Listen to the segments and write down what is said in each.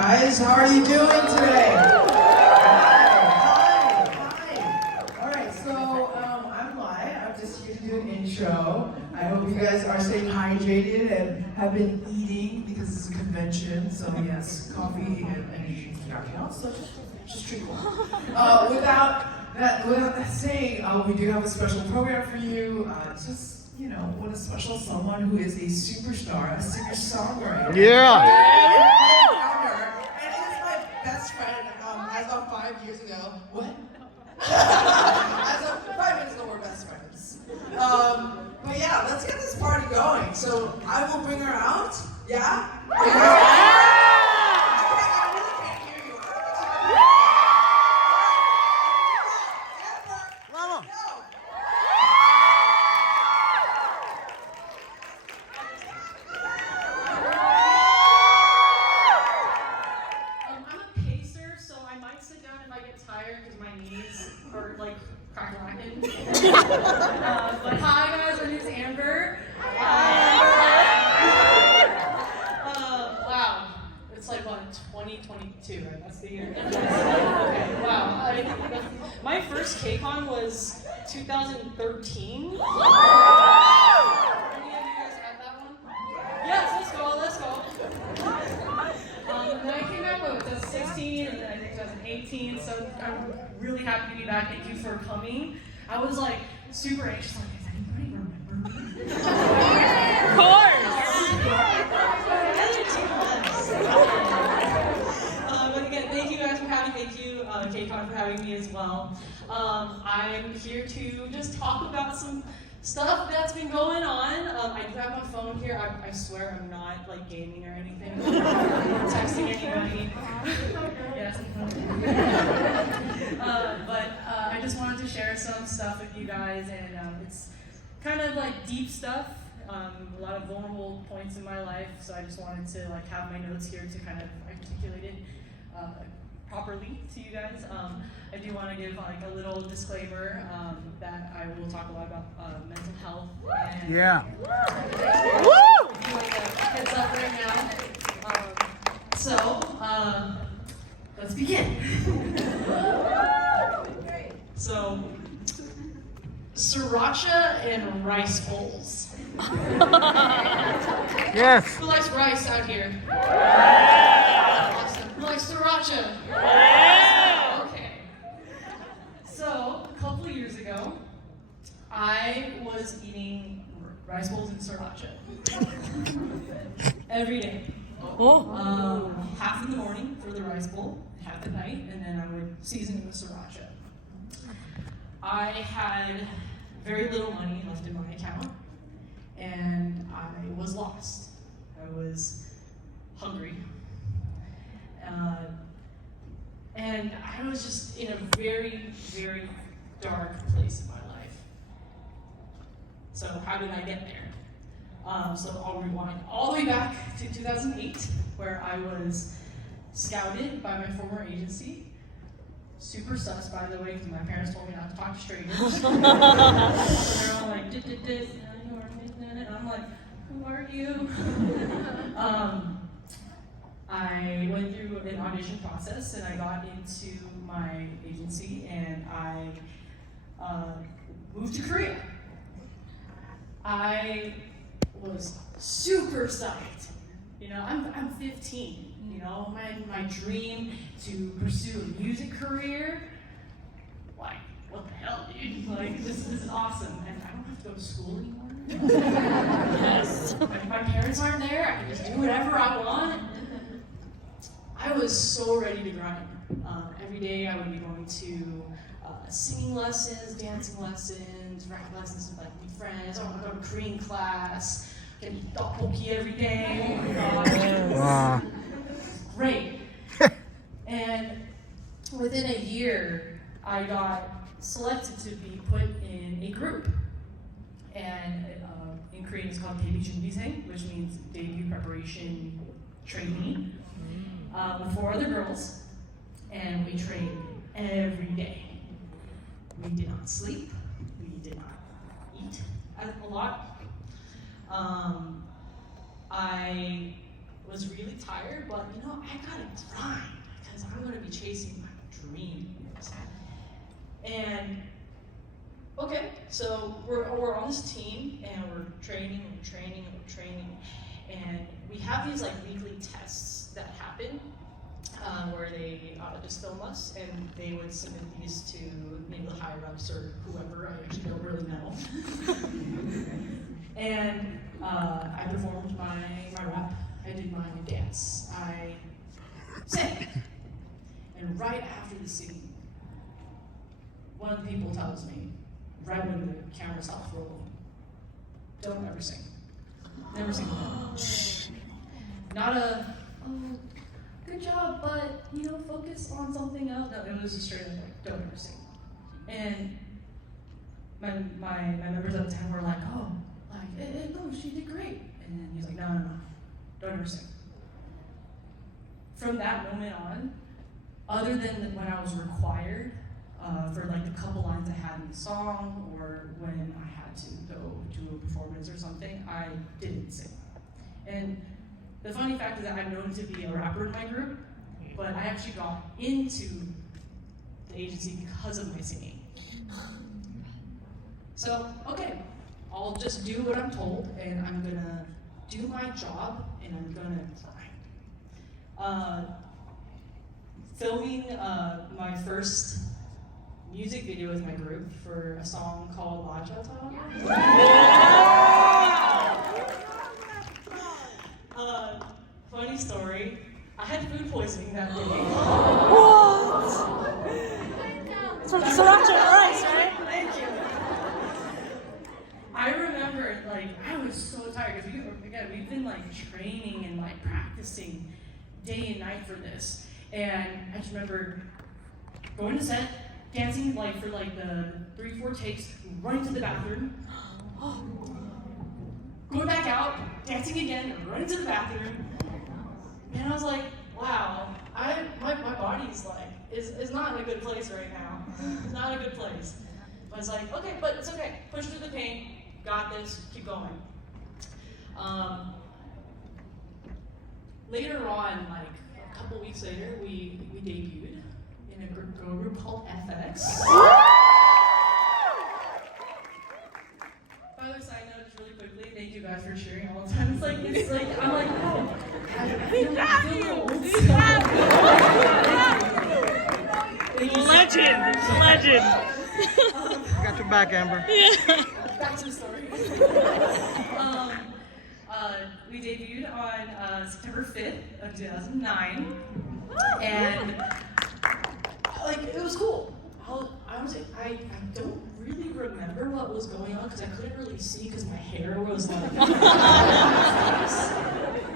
guys. How are you doing today? Hi. All right, so I'm Lai. I'm just here to do an intro. I hope you guys are staying hydrated and have been eating because it's a convention. So yes, coffee and energy and everything else. So just drink water. Without that saying, we do have a special program for you. With a special someone who is a superstar, a singer-songwriter. Yeah. And he's my best friend as of 5 years ago. What? As of 5 years ago, we're best friends. But yeah, let's get this party going. So I will bring her out. Yeah? I really can't hear you. Vamos. But hi guys, my name's Amber. Wow, it's like what, 2022, right? That's the year. Okay, wow. My first KCON was 2013. Any of you guys had that one? Yes, let's go. And then I came back with 2016, and then I think 2018. So I'm really happy to be back. Thank you for coming. I was like super anxious. Like, does anybody remember me? Of course. But again, thank you guys for having me. Thank you, KCON, for having me as well. I'm here to just talk about some stuff that's been going on. I do have my phone here. I swear I'm not like gaming or anything. Texting anybody. Yes. But I just wanted to share some stuff with you guys, and it's kind of like deep stuff. A lot of vulnerable points in my life, so I just wanted to like have my notes here to kind of articulate it properly to you guys. I do want to give like a little disclaimer that I will talk a lot about mental health. And Yeah. Woo! Heads up right now. Let's begin. So, sriracha and rice bowls. Yes. Who likes rice out here? Awesome. Who likes sriracha? Okay. So, a couple of years ago, I was eating rice bowls and sriracha every day. Half in the morning for the rice bowl, half at night, and then I would season it with sriracha. I had very little money left in my account, and I was lost. I was hungry. And I was just in a very, very dark place in my life. So how did I get there? So I'll rewind all the way back to 2008, where I was scouted by my former agency. Super sus, by the way, because my parents told me not to talk to strangers. So they're all like, and I'm like, who are you? I went through an audition process, and I got into my agency, and I moved to Korea. I was super psyched. You know, I'm 15. You know, my dream to pursue a music career. Like, what the hell, dude? Like, this is awesome, and I don't have to go to school anymore. Yes. My parents aren't there. I can just do whatever I want. I was so ready to grind. Every day I would be going to singing lessons, dancing lessons, rap lessons with like my friends. I want to go to Korean class, get eat tteokbokki every day. Oh my god. Wow. Great. And within a year, I got selected to be put in a group. And in Korean it's called KCON, which means debut preparation trainee, with 4 other girls. And we trained every day. We did not sleep. We did not eat a lot. I was really tired, but you know, I gotta grind because I'm gonna be chasing my dreams. And okay, so we're on this team and we're training and we're training and we're training, and we have these like weekly tests that happen where they just film us and they would submit these to maybe the higher ups or whoever. I actually don't really know. And I performed my rap. I did my dance. I sang. And right after the singing, one of the people tells me, right when the camera stops rolling, don't ever sing. Never sing again. Not a, oh, good job, but you know, focus on something else. No, it was just straight up like, don't ever sing. And my members at the time were like, oh, like, no, she did great. And then he's like, no, don't ever sing. From that moment on, other than when I was required for like the couple lines I had in the song, or when I had to go do a performance or something, I didn't sing. And the funny fact is that I'm known to be a rapper in my group, but I actually got into the agency because of my singing. So, okay, I'll just do what I'm told, and I'm gonna do my job, and I'm gonna grind. Filming my first music video with my group for a song called La Chata. Funny story, I had food poisoning that day. What? It's from sriracha rice, right? Thank you. I remember, like, I was so tired because we've been like training and like practicing day and night for this. And I just remember going to set, dancing like for like the 3-4 takes, running to the bathroom, going back out, dancing again, running to the bathroom. And I was like, wow, my body's like, is not in a good place right now. It's not a good place. But it's like, okay, but it's okay. Push through the pain, got this, keep going. Later on, like a couple weeks later, we debuted in a girl group called FX. By the way, side note, just really quickly, thank you guys for cheering all the time. It's like, I'm like, oh, Legend. Got your back, Amber. Yeah. Back to the story. We debuted on September 5th of 2009, and like it was cool. I don't really remember what was going on because I couldn't really see because my hair was like.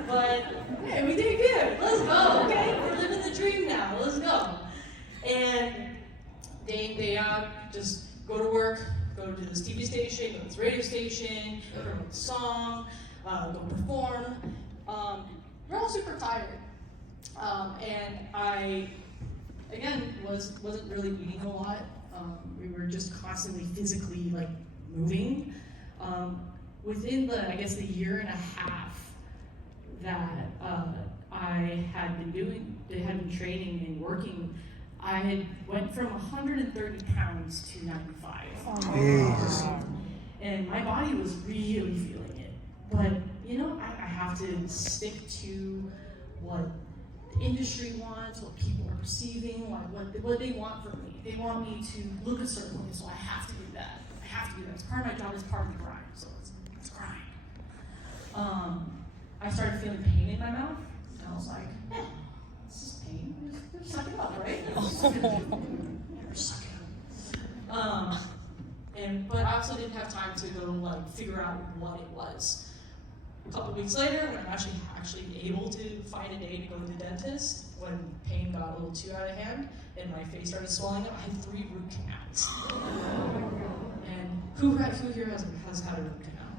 But hey, we did good. Let's go. Okay, we're living the dream now. Let's go. And they just go to work, go to this TV station, go to this radio station, promote the song, go perform. We're all super tired, and I, again, wasn't really eating a lot. We were just constantly physically like moving. Within the year and a half that I had been training and working, I had went from 130 pounds to 95. Jesus. And my body was really feeling it. But, you know, I have to stick to what the industry wants, what people are perceiving, what they want from me. They want me to look a certain way, so I have to do that. I have to do that. It's part of my job, it's part of the grind, so let's grind. I started feeling pain in my mouth, and I was like, this is pain. Just suck it up, right? Suck it up. But I also didn't have time to go like figure out what it was. A couple weeks later, when I'm actually able to find a day to go to the dentist, when pain got a little too out of hand and my face started swelling up, I had 3 root canals. And who here has had a root canal?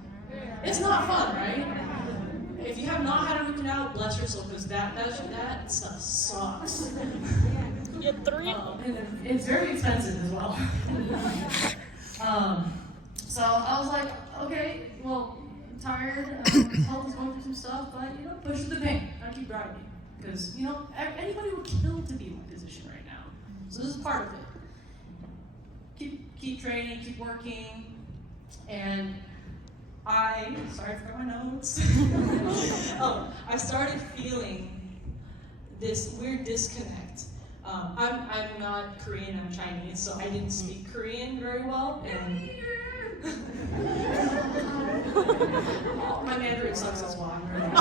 It's not fun, right? If you have not had a root canal, bless your soul, because that stuff sucks. You had 3? And it's very expensive as well. So I was like, okay, well, I'm tired. Health is going through some stuff, but you know, push through the pain. I keep driving because you know anybody would kill to be in my position right now. So this is part of it. Keep training, keep working, and sorry, I forgot my notes. I started feeling this weird disconnect. I'm not Korean, I'm Chinese, so I didn't speak Korean very well, and my Mandarin sucks as well. I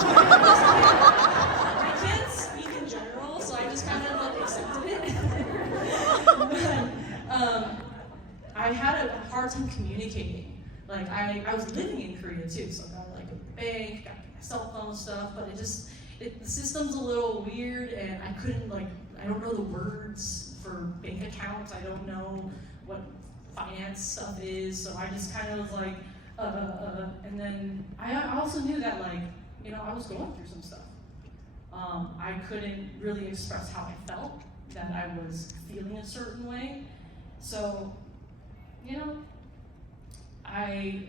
can't speak in general, so I just kind of like accepted it. But, I had a hard time communicating. Like I was living in Korea too, so I got like a bank, got my cell phone stuff, but the system's a little weird, and I don't know the words for bank accounts. I don't know what finance stuff is, so I just kind of was like, and then I also knew that I was going through some stuff. I couldn't really express how I felt, that I was feeling a certain way. So, I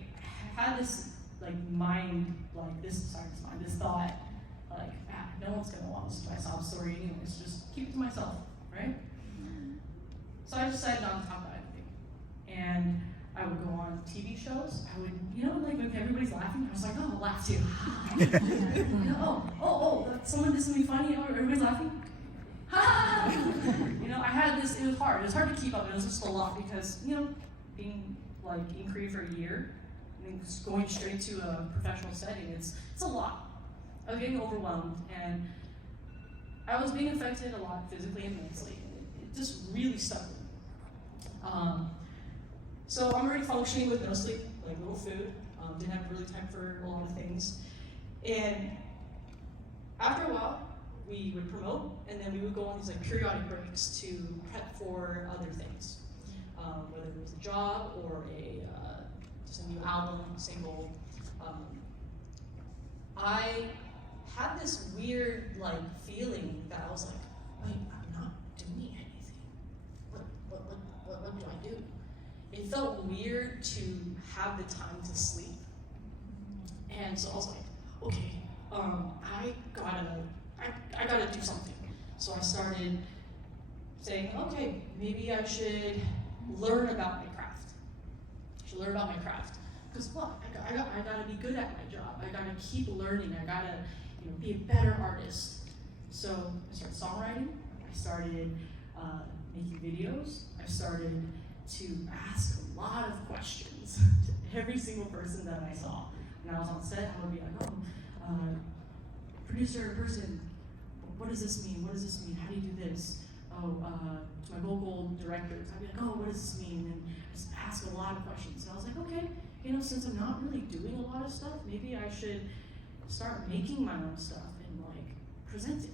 had this this thought, no one's gonna want to listen to my sob story anyways, just keep it to myself, right? So I decided not to talk about anything. And I would go on TV shows, I would, if everybody's laughing, I was like, oh, I'll laugh too. Someone did something funny, everybody's laughing. I had this, it was hard to keep up, it was just a lot because, being in Korea for a year, and then just going straight to a professional setting, it's a lot. I was getting overwhelmed, and I was being affected a lot physically and mentally, and it just really stuck with me. So I'm already functioning with no sleep, little food, didn't have really time for a lot of things, and after a while, we would promote, and then we would go on these periodic breaks to prep for other things, whether it was a job or just a new album, single. I had this weird feeling that I was like, wait, I'm not doing anything. What do I do? It felt weird to have the time to sleep, and so I was like, okay, I gotta do something. So I started saying, okay, maybe I should learn about my craft. Because I gotta be good at my job. I gotta keep learning. I gotta be a better artist. So I started songwriting. I started making videos. I started to ask a lot of questions to every single person that I saw. When I was on set, I would be like, producer, person, what does this mean? What does this mean? How do you do this? To my vocal directors, I'd be like, what does this mean? And just ask a lot of questions. And I was like, okay, since I'm not really doing a lot of stuff, maybe I should start making my own stuff and present it.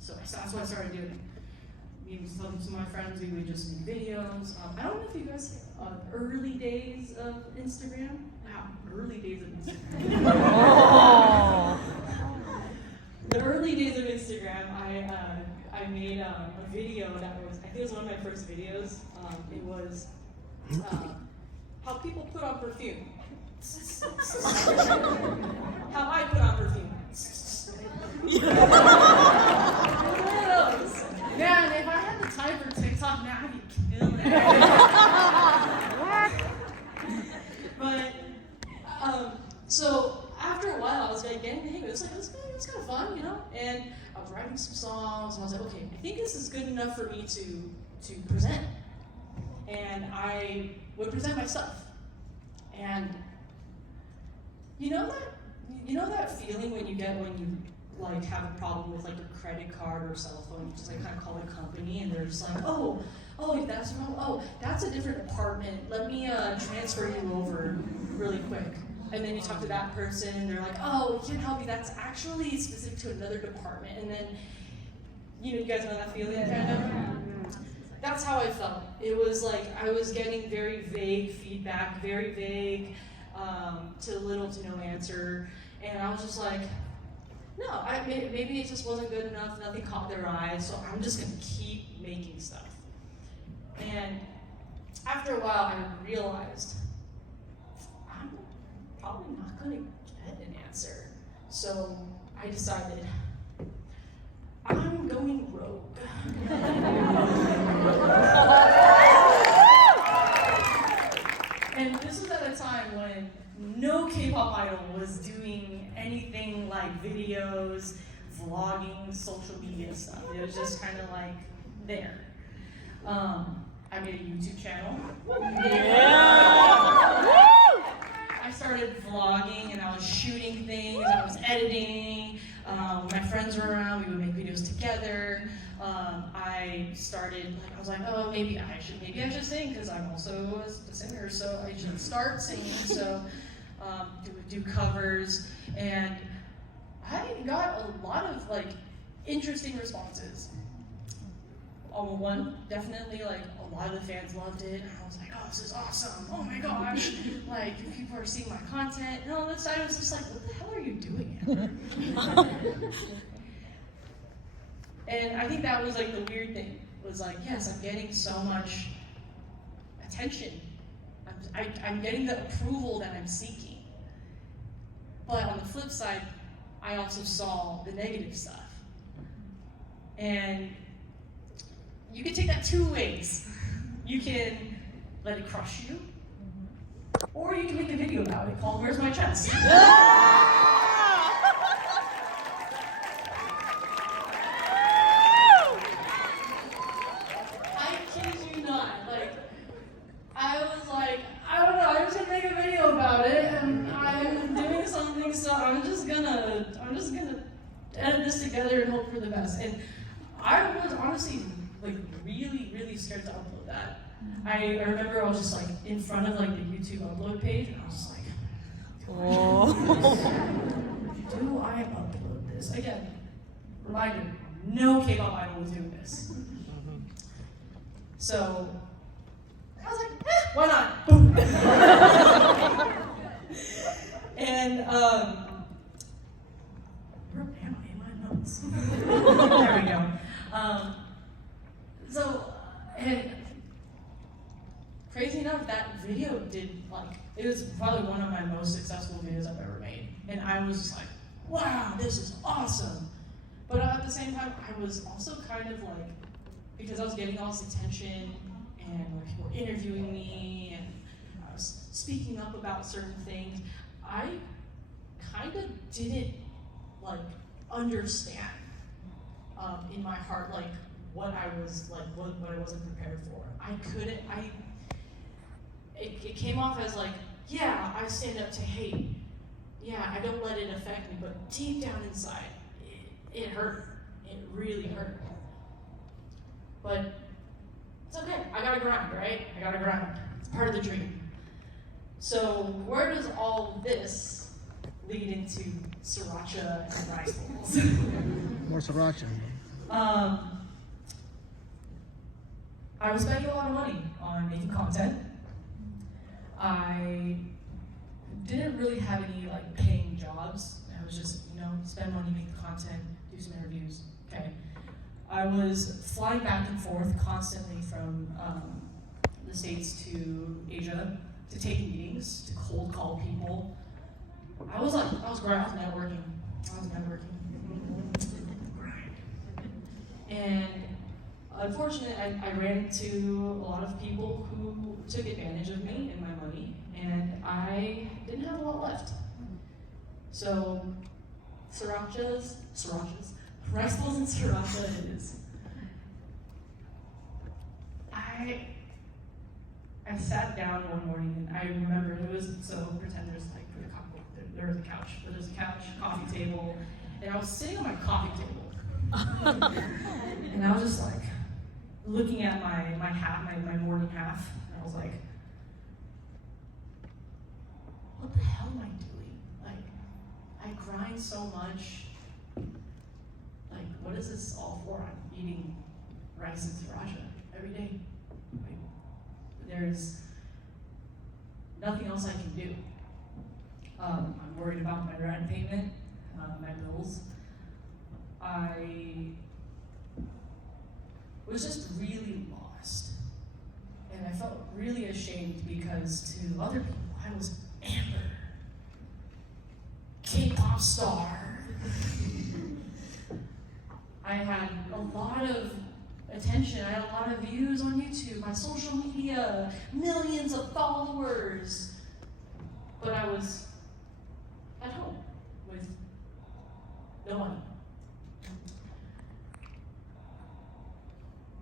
So that's what I started doing. Some of my friends, we would just make videos. I don't know if you guys, early days of Instagram. Wow, early days of Instagram. The early days of Instagram, I made a video that was, I think it was one of my first videos. It was how people put on perfume. How I put on perfume. Man, if I had the time for TikTok now, I'd be killing it. But, so after a while, I was getting the hang of it. It was kind of fun, And I was writing some songs, and I was like, okay, I think this is good enough for me to present. And I would present my stuff. And you know that feeling when you get when you have a problem with your credit card or cell phone, you just kind of call the company and they're just like, oh, that's wrong. Oh, that's a different department. Let me transfer you over really quick. And then you talk to that person and they're like, oh, we can't help you. That's actually specific to another department. And then, you guys know that feeling kind of? That's how I felt. It was I was getting very vague feedback, very vague, to little to no answer. And I was just like, no, maybe it just wasn't good enough, nothing caught their eye, so I'm just gonna keep making stuff. And after a while, I realized I'm probably not gonna get an answer. So I decided, I'm going rogue. And this was at a time when no K-pop idol was doing anything like videos, vlogging, social media stuff. It was just kind of like there. I made a YouTube channel. I started vlogging and I was shooting things, I was editing. My friends were around, we would make videos together. I was like, oh, maybe I should sing because I'm also a singer, so I should start singing. So do covers, and I got a lot of like interesting responses. One, definitely like a lot of the fans loved it. I was like, oh, this is awesome. Oh my gosh. Like, people are seeing my content. And on this side, I was just like, what the hell are you doing, Amber? And I think that was like the weird thing, was like, yes, I'm getting so much attention. I'm getting the approval that I'm seeking. But on the flip side, I also saw the negative stuff. And you can take that two ways. You can let it crush you, or you can make a video about it called Where's My Chest? I kid you not. Like, I was like, I don't know, I'm just gonna make a video about it, and I'm doing something, so I'm just gonna edit this together and hope for the best. And I was honestly like really scared to upload that. I remember I was just like in front of like the YouTube upload page, and I was just like, do I upload this? Again, reminder, no K-pop idol was doing this. So I was like, why not? Boom. And where am I in my notes? There we go. And crazy enough, that video it was probably one of my most successful videos I've ever made. And I was like, wow, this is awesome. But at the same time, I was also kind of like, because I was getting all this attention and people were interviewing me and I was speaking up about certain things, I kind of didn't like understand in my heart like what I was like, what I wasn't prepared for. It came off as like, yeah, I stand up to hate. Yeah, I don't let it affect me, but deep down inside, it hurt. It really hurt. But it's okay, I gotta grind, right? I gotta grind. It's part of the dream. So where does all this lead into sriracha and rice bowls? More sriracha. I was spending a lot of money on making content. I didn't really have any like paying jobs. I was just, spend money, make the content, do some interviews. Okay. I was flying back and forth constantly from the States to Asia to take meetings, to cold call people. I was networking. And unfortunately, I ran into a lot of people who took advantage of me and my money, and I didn't have a lot left. So, srirachas, rice bowls and sriracha it is. I sat down one morning, and I remember pretend there's a couch, but there's a couch, coffee table, and I was sitting on my coffee table. And I was just like, looking at my morning half, and I was like, what the hell am I doing? Like, I grind so much. Like, what is this all for? I'm eating rice and sriracha every day. Like, there's nothing else I can do. I'm worried about my rent payment, my bills. I was just really lost. And I felt really ashamed because to other people, I was Amber. pop star. I had a lot of attention. I had a lot of views on YouTube, my social media, millions of followers. But I was at home with no money.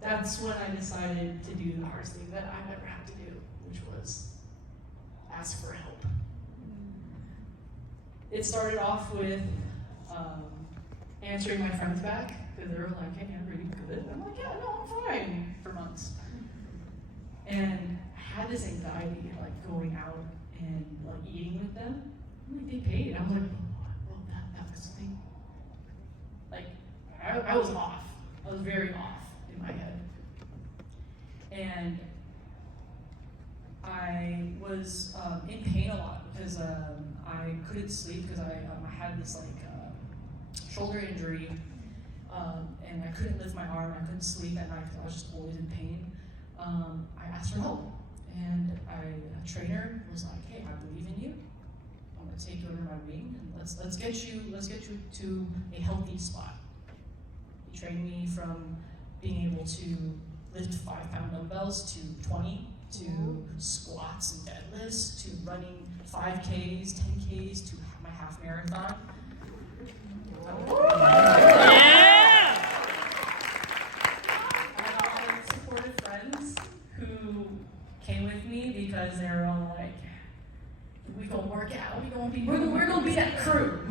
That's when I decided to do the hardest thing that I never had to do, which was ask for help. It started off with answering my friends back, because they were like, hey, I'm really good. And I'm like, yeah, no, I'm fine, for months. And I had this anxiety, like going out and like eating with them. I'm like, they paid. I was like, well, that was something. Like, I was off. I was very off in my head. And I was in pain a lot because I couldn't sleep because I had this like shoulder injury, and I couldn't lift my arm. I couldn't sleep at night because I was just always in pain. I asked for help, and a trainer was like, "Hey, I believe in you. I'm gonna take you under my wing, and let's get you to a healthy spot." He trained me from being able to lift 5-pound dumbbells to 20, to squats and deadlifts, to running 5Ks, 10Ks, to my half marathon. Yeah! I had a lot of supportive friends who came with me because they were all like, "We gonna work out. We're gonna be that crew."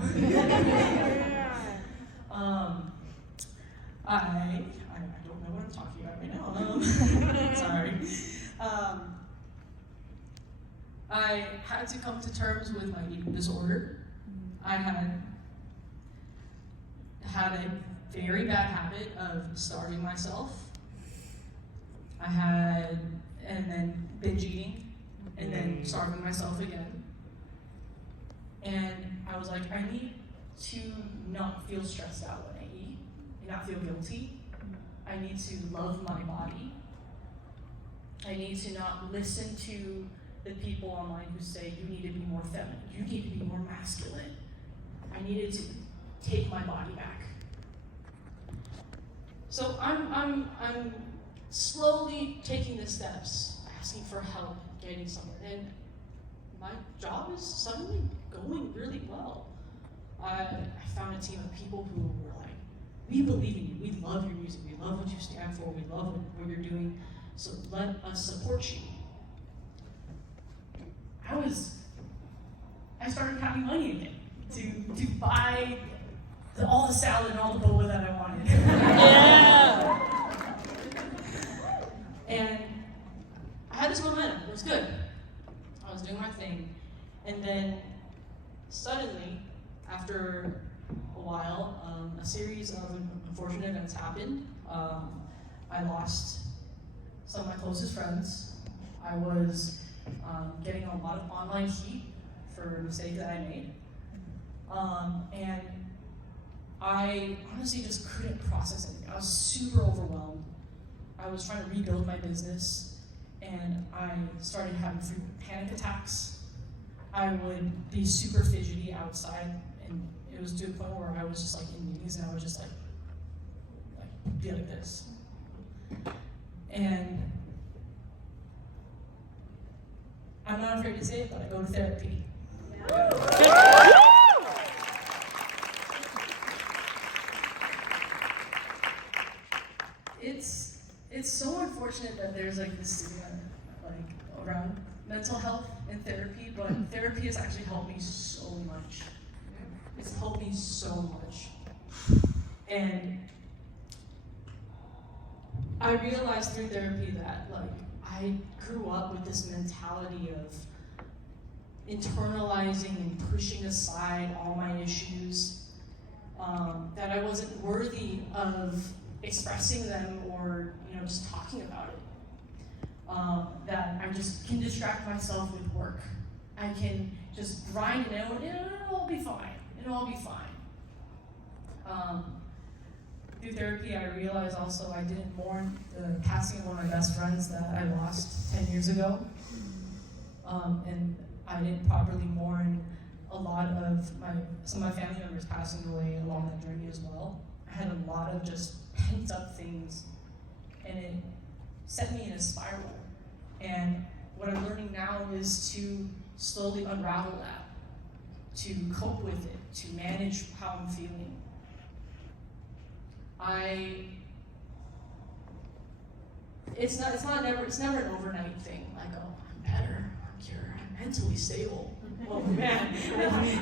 I don't know what I'm talking about right now. Sorry. I had to come to terms with my eating disorder. I had a very bad habit of starving myself. And then binge eating, and then starving myself again. And I was like, I need to not feel stressed out when I eat, and not feel guilty. I need to love my body. I need to not listen to the people online who say you need to be more feminine, you need to be more masculine. I needed to take my body back. So I'm slowly taking the steps, asking for help, getting somewhere, and my job is suddenly going really well. I found a team of people who were like, we believe in you, we love your music, we love what you stand for, we love what you're doing, so let us support you. I started having money again to buy all the salad and all the boba that I wanted. Yeah! And I had this momentum, it was good. I was doing my thing. And then suddenly, after a while, a series of unfortunate events happened. I lost some of my closest friends. I was getting a lot of online heat for a mistake that I made. And I honestly just couldn't process anything. I was super overwhelmed. I was trying to rebuild my business, and I started having frequent panic attacks. I would be super fidgety outside, and it was to a point where I was just like in meetings, and I would just like be like this. And I'm not afraid to say it, but I go to therapy. It's so unfortunate that there's like this stigma like around mental health and therapy, but therapy has actually helped me so much. It's helped me so much. And I realized through therapy that like I grew up with this mentality of internalizing and pushing aside all my issues, that I wasn't worthy of expressing them or just talking about it. That I just can distract myself with work. I can just grind and it'll all be fine. It'll all be fine. Through therapy, I realized also I didn't mourn the passing of one of my best friends that I lost 10 years ago. And I didn't properly mourn some of my family members passing away along that journey as well. I had a lot of just pent up things, and it set me in a spiral. And what I'm learning now is to slowly unravel that, to cope with it, to manage how I'm feeling. It's never an overnight thing. Like, oh, I'm better, I'm cured, I'm mentally stable. Oh man! If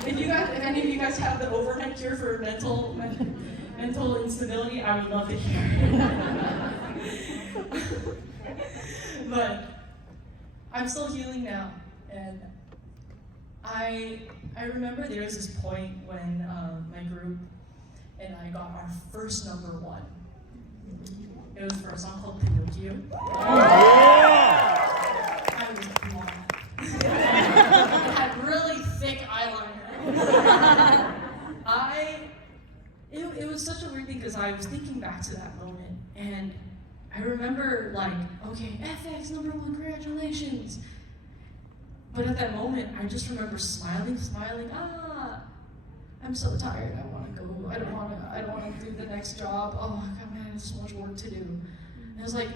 any of you guys have the overnight cure for mental instability, I would love to hear it. But I'm still healing now, and I remember there was this point when my group and I got our first #1. It was for a song called Pinocchio. I was blonde. I had really thick eyeliner. It was such a weird thing because I was thinking back to that moment, and I remember like, okay, FX #1, congratulations. But at that moment, I just remember smiling. I'm so tired. I want to go. I don't want to do the next job. Oh God, man, there's so much work to do. And I was like,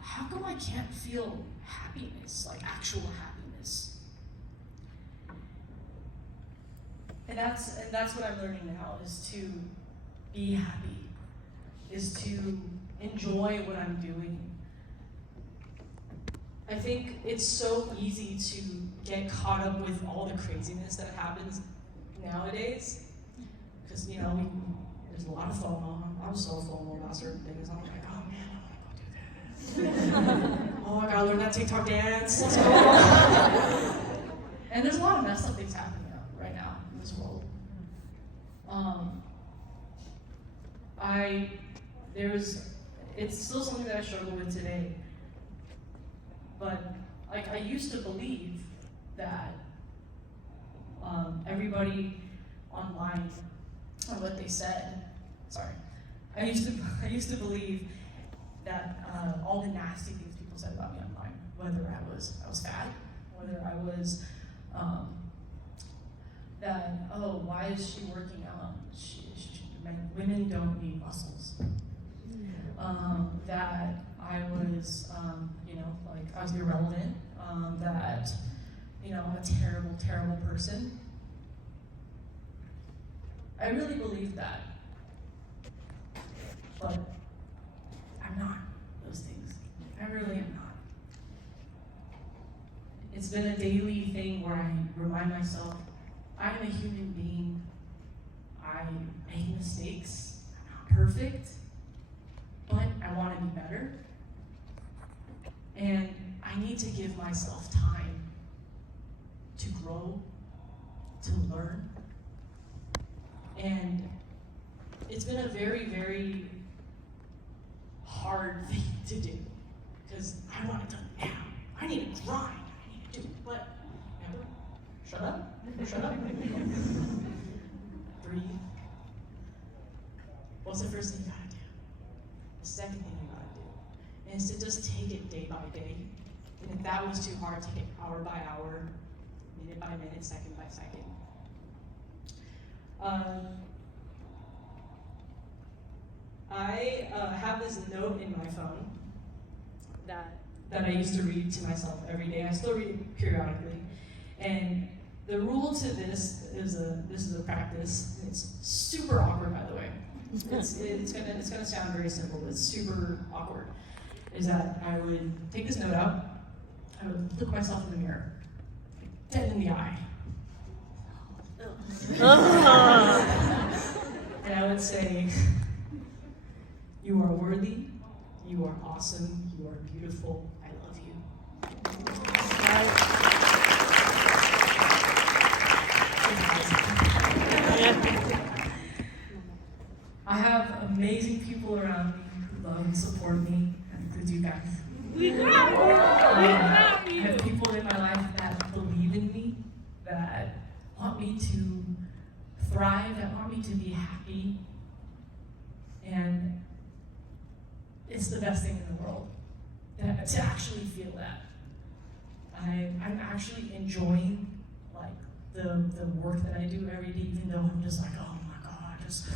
how come I can't feel happiness, like actual happiness? And that's what I'm learning now, is to be happy, is to enjoy what I'm doing. I think it's so easy to get caught up with all the craziness that happens nowadays, because there's a lot of FOMO. I'm so FOMO about certain things. I'm like, oh man, I want to go do that. Oh, I gotta learn that TikTok dance. Let's go. And there's a lot of messed up things happening right now in this world. It's still something that I struggle with today. But like, I used to believe that everybody online on what they said. Sorry, I used to believe that all the nasty things people said about me online, whether I was fat, whether I was that, oh, why is she working out? Women don't need muscles. That I was, like I was irrelevant. That, I'm a terrible, terrible person. I really believed that, but I'm not those things. I really am not. It's been a daily thing where I remind myself, I'm a human being. I make mistakes. I'm not perfect, but I want to be better. And I need to give myself time to grow, to learn. And it's been a very, very hard thing to do, because I want it done now. I need to grind. I need to do it. But remember, shut up. Breathe. What's the first thing you gotta do? The second thing you gotta do is to just take it day by day. And if that was too hard, take it hour by hour, minute by minute, second by second. I have this note in my phone that I used to read to myself every day. I still read it periodically. And the rule to this is a practice. It's super awkward, by the way. It's gonna sound very simple, but it's super awkward. Is that I would take this note out, I would look myself in the mirror, dead in the eye. And I would say, you are worthy, you are awesome, you are beautiful, I love you. I have amazing people around me who love and support me, and includes you guys. I have people in my life that believe in me, that want me to thrive, that want me to be happy, and it's the best thing in the world to actually feel that. I'm actually enjoying like the work that I do every day, even though I'm just like, oh my God, just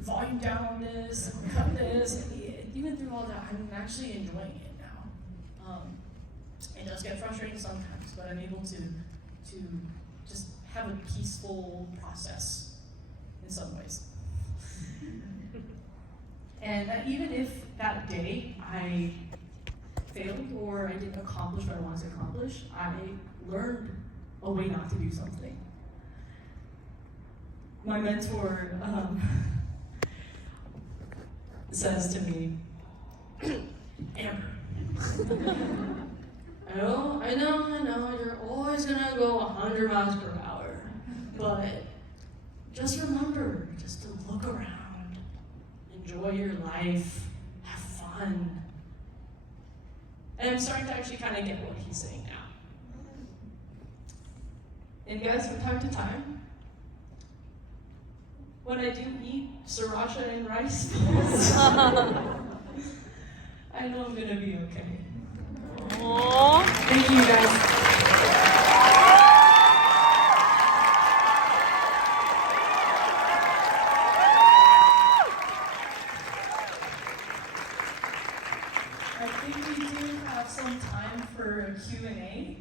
volume down on this, cut this. Even through all that, I'm actually enjoying it now. It does get frustrating sometimes, but I'm able to just have a peaceful process in some ways. And even if that day I failed or I didn't accomplish what I wanted to accomplish, I learned a way not to do something. My mentor says to me, Amber, I know, you're always gonna go 100 miles per hour, but just remember, just to look around, enjoy your life, have fun. And I'm starting to actually kind of get what he's saying now. And guys, from time to time, when I do eat sriracha and rice balls, I know I'm gonna be okay. Aww. Thank you, guys. I think we do have some time for a Q&A.